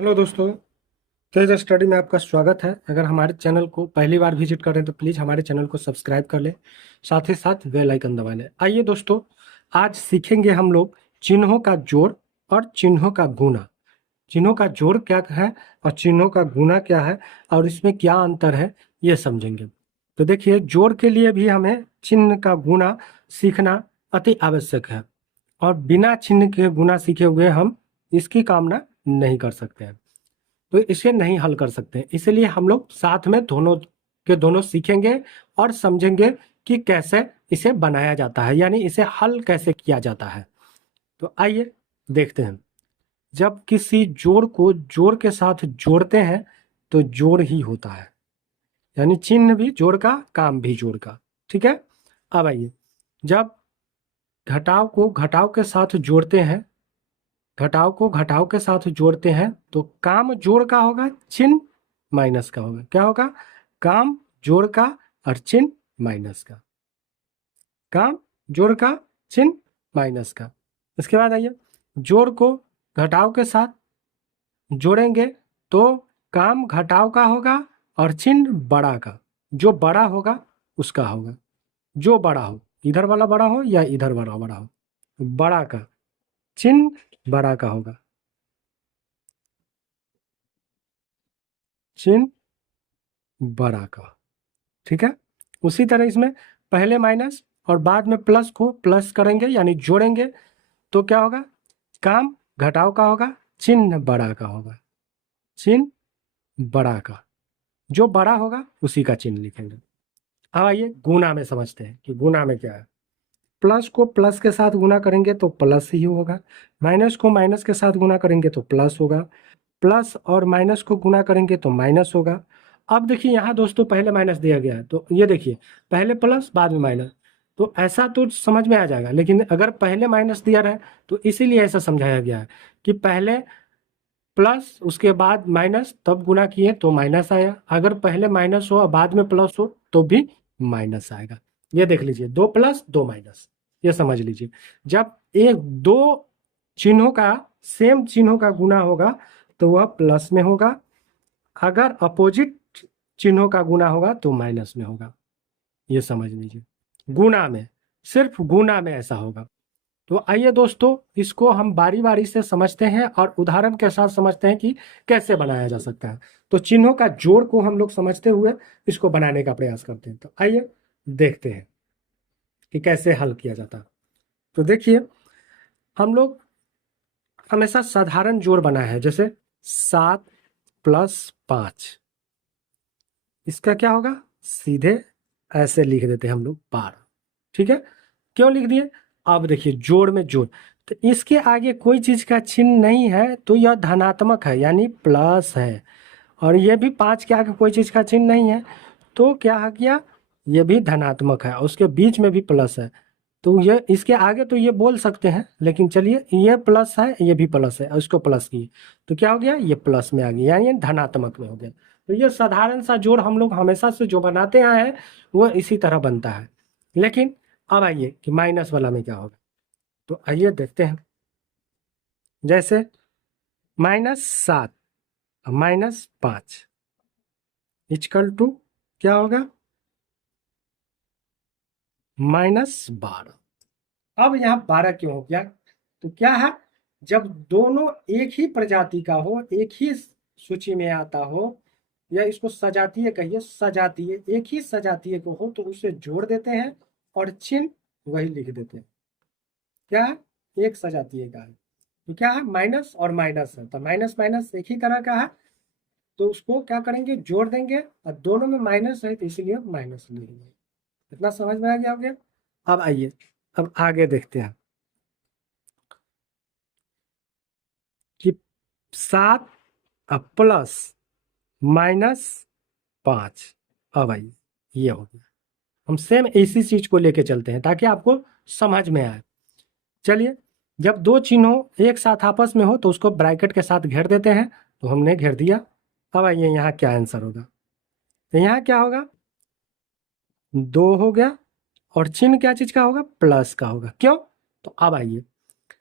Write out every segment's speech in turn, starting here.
Hello दोस्तों, तेज study में आपका स्वागत है। अगर हमारे चैनल को पहली बार विजिट करें तो प्लीज़ हमारे चैनल को सब्सक्राइब कर लें, साथ ही साथ बेल आइकन दबा लें। आइए दोस्तों, आज सीखेंगे हम लोग चिन्हों का जोड़ और चिन्हों का गुणा। चिन्हों का जोड़ क्या है और चिन्हों का गुणा क्या है और इसमें क्या अंतर है, ये समझेंगे। तो देखिए, जोड़ के लिए भी हमें चिन्ह का गुणा सीखना अति आवश्यक है और बिना चिन्ह के गुणा सीखे हुए हम इसकी कामना नहीं कर सकते हैं, तो इसे नहीं हल कर सकते। इसलिए हम लोग साथ में दोनों के दोनों सीखेंगे और समझेंगे कि कैसे इसे बनाया जाता है, यानी इसे हल कैसे किया जाता है। तो आइए देखते हैं। जब किसी जोड़ को जोड़ के साथ जोड़ते हैं तो जोड़ ही होता है, यानी चिन्ह भी जोड़ का, काम भी जोड़ का। ठीक है। अब आइए, जब घटाव को घटाव के साथ जोड़ते हैं, घटाव को घटाव के साथ जोड़ते हैं तो काम जोड़ का होगा, चिन्ह माइनस का होगा। क्या होगा? काम जोड़ का और चिन्ह माइनस का। काम जोड़ का, चिन्ह माइनस का। इसके बाद आइए, जोड़ को घटाव के साथ जोड़ेंगे तो काम घटाव का होगा और चिन्ह बड़ा का। जो बड़ा होगा उसका होगा, जो बड़ा हो, इधर वाला बड़ा हो या इधर वाला बड़ा हो, बड़ा का चिन्ह बड़ा का होगा, चिन्ह बड़ा का। ठीक है। उसी तरह इसमें पहले माइनस और बाद में प्लस को प्लस करेंगे, यानी जोड़ेंगे तो क्या होगा? काम घटाव का होगा, चिन्ह बड़ा का होगा, चिन्ह बड़ा का। जो बड़ा होगा उसी का चिन्ह लिखेंगे। अब आइए गुणा में समझते हैं कि गुणा में क्या है। प्लस को प्लस के साथ गुणा करेंगे तो प्लस ही होगा, माइनस को माइनस के साथ गुणा करेंगे तो प्लस होगा, प्लस और माइनस को गुणा करेंगे तो माइनस होगा। अब देखिए यहाँ दोस्तों, पहले माइनस दिया गया है तो ये देखिए, पहले प्लस बाद में माइनस, तो ऐसा तो समझ में आ जाएगा। लेकिन अगर पहले माइनस दिया रहे तो इसीलिए ऐसा समझाया गया है कि पहले प्लस उसके बाद माइनस, तब गुणा किए तो माइनस आया। अगर पहले माइनस हो और बाद में प्लस हो तो भी माइनस आएगा। ये देख लीजिए, 2+2-, ये समझ लीजिए। जब एक दो चिन्हों का, सेम चिन्हों का गुणा होगा तो वह प्लस में होगा, अगर अपोजिट चिन्हों का गुणा होगा तो माइनस में होगा। ये समझ लीजिए, गुणा में, सिर्फ गुणा में ऐसा होगा। तो आइए दोस्तों, इसको हम बारी बारी से समझते हैं और उदाहरण के साथ समझते हैं कि कैसे बनाया जा सकता है। तो चिन्हों का जोड़ को हम लोग समझते हुए इसको बनाने का प्रयास करते हैं। तो आइए देखते हैं कि कैसे हल किया जाता है। तो देखिए, हम लोग हमेशा साधारण जोड़ बनाए हैं, जैसे 7+5। इसका क्या होगा? सीधे ऐसे लिख देते हैं हम लोग 12। ठीक है। क्यों लिख दिए? अब देखिए, जोड़ में जोड़, तो इसके आगे कोई चीज का चिन्ह नहीं है तो यह धनात्मक है, यानी प्लस है। और ये भी 5 के आगे कोई चीज का चिन्ह नहीं है तो क्या आ गया? ये भी धनात्मक है और उसके बीच में भी प्लस है। तो ये इसके आगे तो ये बोल सकते हैं, लेकिन चलिए, ये प्लस है, ये भी प्लस है और इसको प्लस किए तो क्या हो गया? ये प्लस में आ गया, यानी ये धनात्मक में हो गया। तो ये साधारण सा जोड़ हम लोग हमेशा से जो बनाते आए हैं वो इसी तरह बनता है। लेकिन अब आइए कि माइनस वाला में क्या होगा। तो आइए देखते हैं। जैसे -7 -5 इक्वल टू क्या होगा? -12। अब यहाँ 12 क्यों हो गया? तो क्या है, जब दोनों एक ही प्रजाति का हो, एक ही सूची में आता हो, या इसको सजातीय कहिए, सजातीय, एक ही सजातीय को हो तो उसे जोड़ देते हैं और चिन्ह वही लिख देते हैं। क्या है? एक सजातीय का है तो क्या है? माइनस और माइनस है तो माइनस माइनस एक ही तरह का है, तो उसको क्या करेंगे? जोड़ देंगे, और दोनों में माइनस है तो इसीलिए माइनस लिखेंगे। इतना समझ में आ गया? हो गया। अब आइए, अब आगे देखते हैं कि 7 प्लस -5। अब आइए, ये हो गया। हम सेम इसी चीज को लेके चलते हैं ताकि आपको समझ में आए। चलिए, जब दो चिन्हों एक साथ आपस में हो तो उसको ब्रैकेट के साथ घेर देते हैं, तो हमने घेर दिया। अब आइए, यहाँ क्या आंसर होगा? तो यहाँ क्या होगा? 2 हो गया और चिन्ह क्या चीज का होगा? प्लस का होगा। क्यों? तो अब आइए,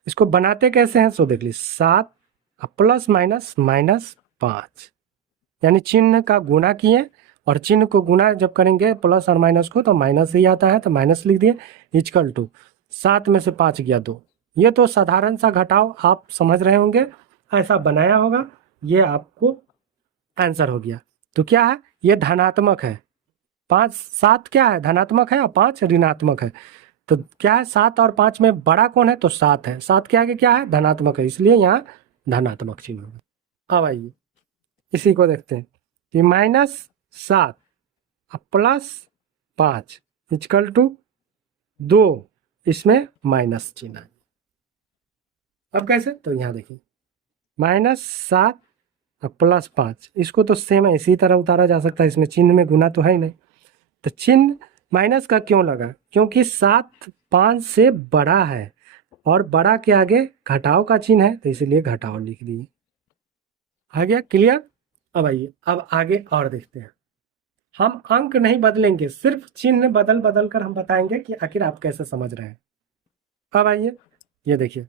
इसको बनाते कैसे हैं सो देख लीजिए। 7 अब प्लस माइनस माइनस 5, यानी चिन्ह का गुना किए और चिन्ह को गुना जब करेंगे प्लस और माइनस को तो माइनस ही आता है, तो माइनस लिख दिए। इक्वल टू 7 में से 5 गया 2। ये तो साधारण सा घटाव आप समझ रहे होंगे, ऐसा बनाया होगा, ये आपको आंसर हो गया। तो क्या है, ये धनात्मक है। 5 7 क्या है, धनात्मक है और 5 ऋणात्मक है। तो क्या है, 7 और 5 में बड़ा कौन है, तो 7 है। 7 के आगे क्या है, धनात्मक है, इसलिए यहाँ धनात्मक चिन्ह होगा। अब आइए इसी को देखते हैं कि -7 प्लस 5 इक्वल टू 2, इसमें माइनस चिन्ह है। अब कैसे, तो यहाँ देखिए -7 प्लस 5, इसको तो सेम है इसी तरह उतारा जा सकता है, इसमें चिन्ह में गुना तो है ही नहीं। तो चिन्ह माइनस का क्यों लगा, क्योंकि 7 5 से बड़ा है और बड़ा के आगे घटाव का चिन्ह है, तो इसलिए घटाव लिख दिए। आ गया क्लियर। अब आइए अब आगे और देखते हैं। हम अंक नहीं बदलेंगे, सिर्फ चिन्ह बदल बदल कर हम बताएंगे कि आखिर आप कैसे समझ रहे हैं। अब आइए ये देखिए,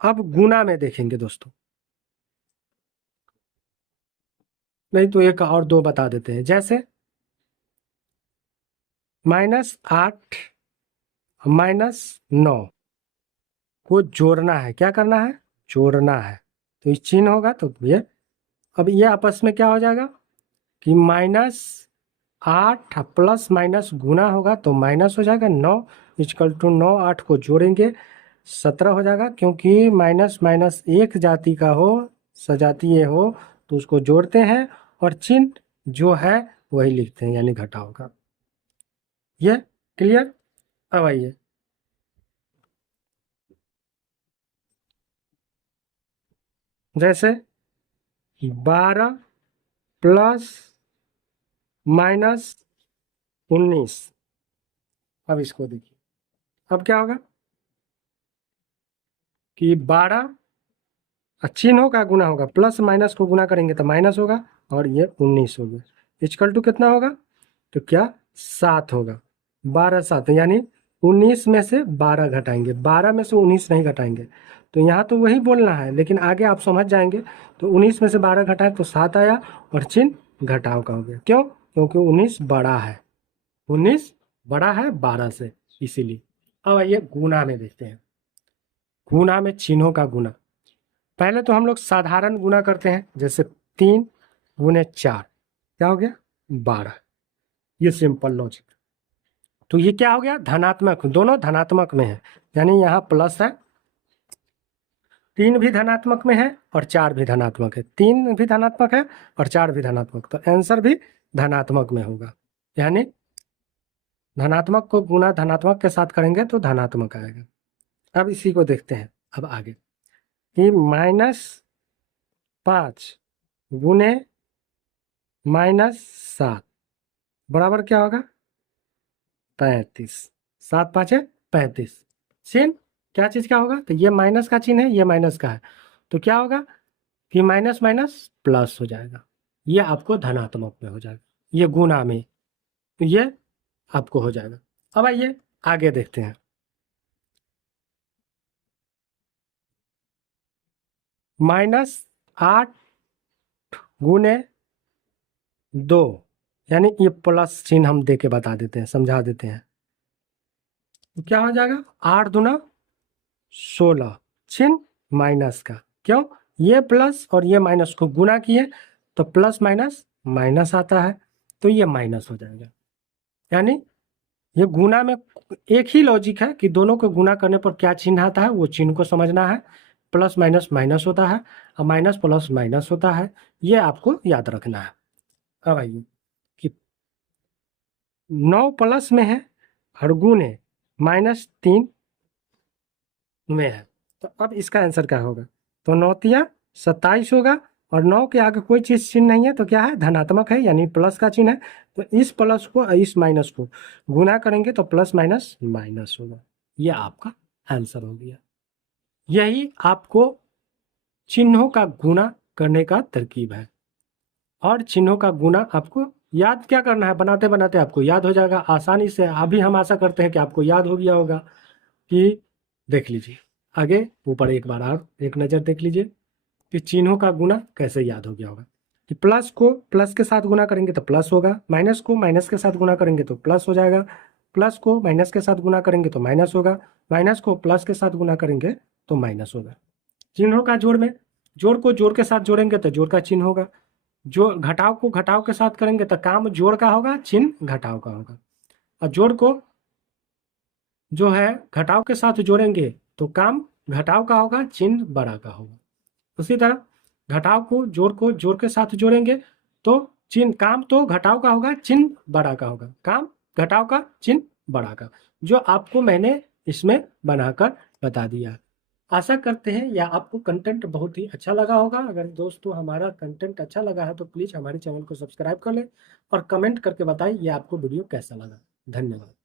अब गुना में देखेंगे दोस्तों, नहीं तो एक और दो बता देते हैं। जैसे -8 -9 को जोड़ना है, क्या करना है, जोड़ना है, तो ये चिन्ह होगा। तो ये अब ये आपस में क्या हो जाएगा कि -8 प्लस माइनस गुना होगा तो माइनस हो जाएगा 9 इक्वल टू 9, 8 को जोड़ेंगे 17 हो जाएगा, क्योंकि माइनस माइनस एक जाति का हो, सजातीय हो, तो उसको जोड़ते हैं और चिन्ह जो है वही लिखते हैं, यानी घटाव का। ये क्लियर। अब आइए जैसे 12 प्लस -19, अब इसको देखिए, अब क्या होगा कि 12 चिन्हों का गुना होगा, प्लस माइनस को गुना करेंगे तो माइनस होगा, और ये 19 हो गया। इक्वल टू कितना होगा, तो क्या 7 होगा। 12 7 यानी 19 में से 12 घटाएंगे, 12 में से 19 नहीं घटाएंगे। तो यहाँ तो वही बोलना है, लेकिन आगे आप समझ जाएंगे। तो 19 में से 12 घटाए तो 7 आया, और चिन्ह घटाव का हो गया। क्यों, क्योंकि 19 बड़ा है, 19 बड़ा है 12 से, इसीलिए। अब आइए गुना में देखते हैं। गुना में चिन्हों का गुना, पहले तो हम लोग साधारण गुना करते हैं, जैसे 3 गुने 4 क्या हो गया 12, ये सिंपल लॉजिक। तो ये क्या हो गया, धनात्मक, दोनों धनात्मक में है, यानी यहाँ प्लस है। 3 भी धनात्मक में है और 4 भी धनात्मक है, 3 भी धनात्मक है और 4 भी धनात्मक, तो आंसर भी धनात्मक में होगा। यानी धनात्मक को गुना धनात्मक के साथ करेंगे तो धनात्मक आएगा। अब इसी को देखते हैं अब आगे कि -5 गुने -7 बराबर क्या होगा 35। 7 5 35। चिन्ह क्या चीज का होगा, तो ये माइनस का चिन्ह है, ये माइनस का है, तो क्या होगा कि माइनस माइनस प्लस हो जाएगा, ये आपको धनात्मक में हो जाएगा, ये गुना में, तो ये आपको हो जाएगा। अब आइए आगे देखते हैं। -8 गुने 2, यानी ये प्लस चिन्ह हम दे के बता देते हैं, समझा देते हैं। तो क्या हो जाएगा 8 दूना 16, चिन्ह माइनस का, क्यों, ये प्लस और ये माइनस को गुना किए तो प्लस माइनस माइनस आता है, तो ये माइनस हो जाएगा। यानी ये गुना में एक ही लॉजिक है कि दोनों को गुना करने पर क्या चिन्ह आता है, वो चिन्ह को समझना है। प्लस माइनस माइनस होता है और माइनस प्लस माइनस होता है, ये आपको याद रखना है। अब आइए कि 9 प्लस में है और गुने -3 में है, तो अब इसका आंसर क्या होगा, तो 9 तिया 27 होगा, और 9 के आगे कोई चीज चिन्ह नहीं है, तो क्या है धनात्मक है, यानी प्लस का चिन्ह है। तो इस प्लस को इस माइनस को गुना करेंगे तो प्लस माइनस माइनस होगा, ये आपका आंसर हो गया। यही आपको चिन्हों का गुना करने का तरकीब है, और चिन्हों का गुना आपको याद क्या करना है, बनाते बनाते आपको याद हो जाएगा आसानी से। अभी हम आशा करते हैं कि आपको याद हो गया होगा। कि देख लीजिए आगे ऊपर एक बार और एक नज़र देख लीजिए कि चिन्हों का गुना कैसे याद हो गया होगा कि प्लस को प्लस के साथ गुना करेंगे तो प्लस होगा, माइनस को माइनस के साथ गुना करेंगे तो प्लस हो जाएगा, प्लस को माइनस के साथ गुना करेंगे तो माइनस होगा, माइनस को प्लस के साथ गुना करेंगे तो माइनस होगा। चिन्हों का जोड़ में जोड़ को जोड़ के साथ जोड़ेंगे तो जोड़ का चिन्ह होगा, जो घटाव को घटाव के साथ करेंगे तो काम जोड़ का होगा, चिन्ह घटाव का होगा। और जोड़ को जो है घटाव के साथ जोड़ेंगे तो काम घटाव का होगा, चिन्ह बड़ा का होगा। उसी तरह घटाव को जोड़ के साथ जोड़ेंगे तो चिन्ह काम तो घटाव का होगा, चिन्ह बड़ा का होगा, काम घटाव का, चिन्ह बड़ा का, जो आपको मैंने इसमें बनाकर बता दिया। आशा करते हैं या आपको कंटेंट बहुत ही अच्छा लगा होगा। अगर दोस्तों हमारा कंटेंट अच्छा लगा है तो प्लीज़ हमारे चैनल को सब्सक्राइब कर लें और कमेंट करके बताएं ये आपको वीडियो कैसा लगा। धन्यवाद।